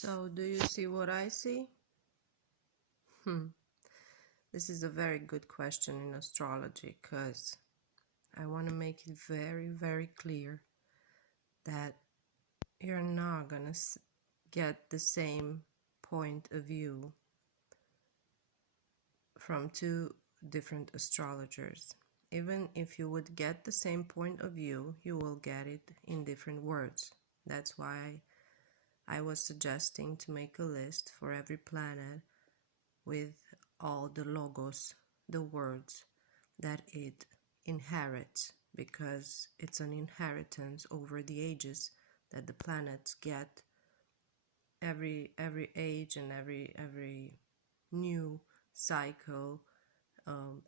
So, do you see what I see? This is a very good question in astrology because I want to make it very, very clear that you're not going to get the same point of view from two different astrologers. Even if you would get the same point of view, you will get it in different words. That's why I was suggesting to make a list for every planet with all the logos, the words that it inherits, because it's an inheritance over the ages that the planets get. Every age and every new cycle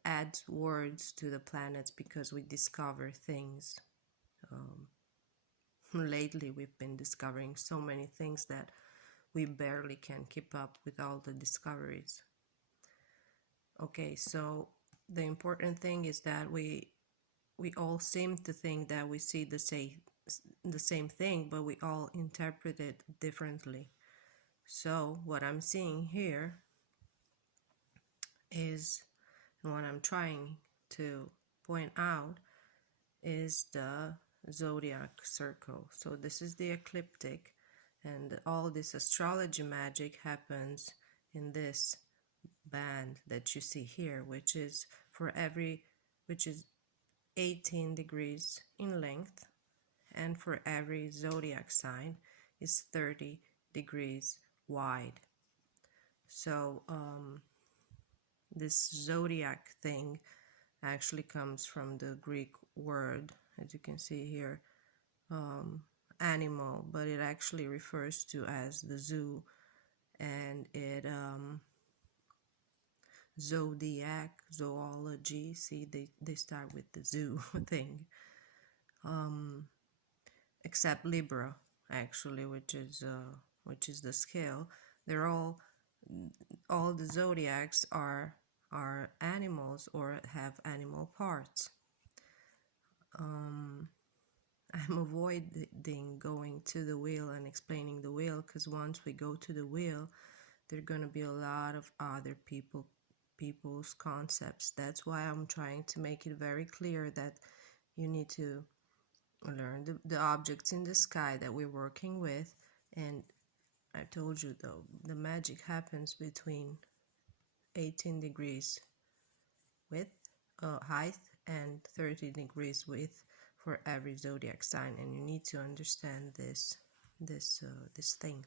adds words to the planets because we discover things. Lately we've been discovering so many things that we barely can keep up with all the discoveries. Okay, so the important thing is that we all seem to think that we see the same thing, but we all interpret it differently. So what I'm seeing here is, and what I'm trying to point out, is the zodiac circle. So this is the ecliptic, and all this astrology magic happens in this band that you see here, which is 18 degrees in length, and for every zodiac sign is 30 degrees wide. So this zodiac thing actually comes from the Greek word, as you can see here, animal, but it actually refers to as the zoo, and it zodiac, zoology, see they start with the zoo thing, except Libra actually, which is the scale. They're all the zodiacs are animals or have animal parts. I'm avoiding going to the wheel and explaining the wheel, because once we go to the wheel, there are going to be a lot of other people's concepts. That's why I'm trying to make it very clear that you need to learn the objects in the sky that we're working with. And I told you, though, the magic happens between 18 degrees width, height, and 30 degrees width for every zodiac sign, and you need to understand this thing,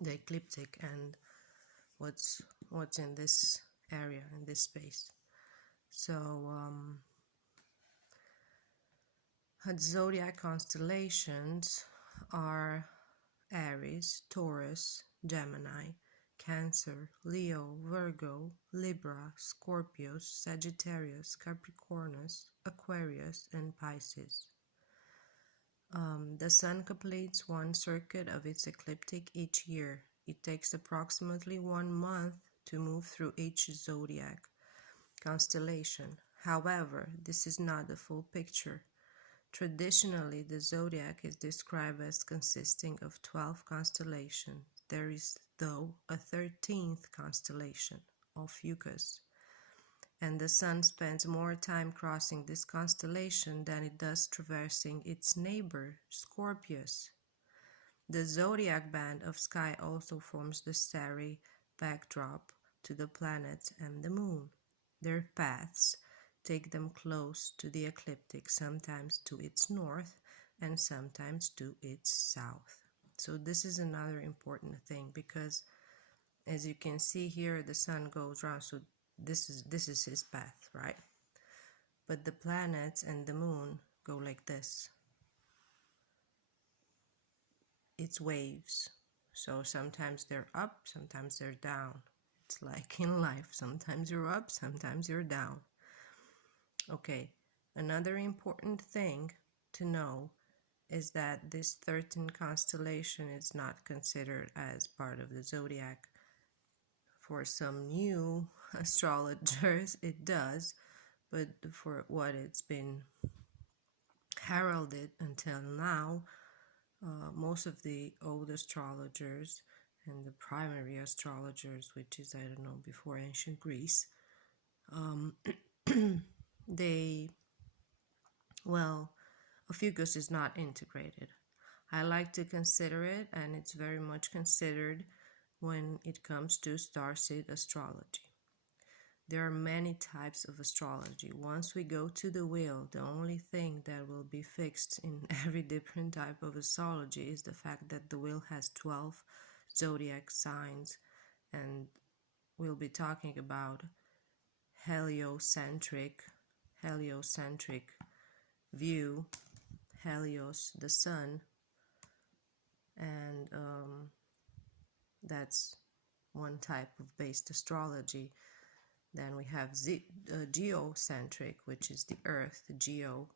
the ecliptic, and what's in this area, in this space. So zodiac constellations are Aries, Taurus, Gemini, Cancer, Leo, Virgo, Libra, Scorpio, Sagittarius, Capricornus, Aquarius, and Pisces. The Sun completes one circuit of its ecliptic each year. It takes approximately 1 month to move through each zodiac constellation. However, this is not the full picture. Traditionally, the zodiac is described as consisting of 12 constellations. There is, though, a 13th constellation, Ophiuchus, and the Sun spends more time crossing this constellation than it does traversing its neighbor, Scorpius. The zodiac band of sky also forms the starry backdrop to the planets and the moon. Their paths take them close to the ecliptic, sometimes to its north and sometimes to its south. So this is another important thing, because as you can see here, the Sun goes around, so this is his path, right? But the planets and the moon go like this. It's waves. So sometimes they're up, sometimes they're down. It's like in life, sometimes you're up, sometimes you're down. Okay, another important thing to know is that this 13th constellation is not considered as part of the zodiac. For some new astrologers, it does, but for what it's been heralded until now, Most of the old astrologers and the primary astrologers, which is, I don't know, before ancient Greece, they, well, Ophiuchus is not integrated. I like to consider it, and it's very much considered when it comes to starseed astrology. There are many types of astrology. Once we go to the wheel, the only thing that will be fixed in every different type of astrology is the fact that the wheel has 12 zodiac signs, and we'll be talking about heliocentric view, Helios, the sun, and that's one type of based astrology. Then we have geocentric, which is the earth, the geo,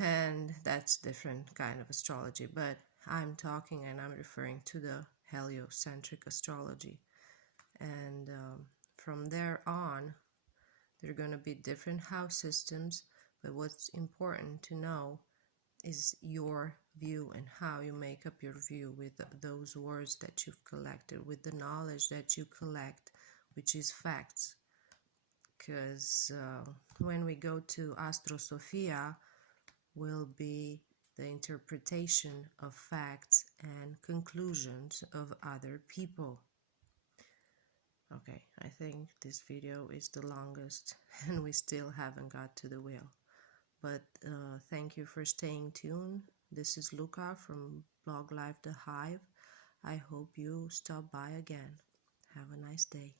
and that's different kind of astrology, but I'm talking and I'm referring to the heliocentric astrology. And from there on, there are going to be different house systems, but what's important to know is your view and how you make up your view with those words that you've collected, with the knowledge that you collect, which is facts. Because when we go to Astrosophia, will be the interpretation of facts and conclusions of other people. Okay, I think this video is the longest and we still haven't got to the wheel. But thank you for staying tuned. This is Luca from BLive The Hive. I hope you stop by again. Have a nice day.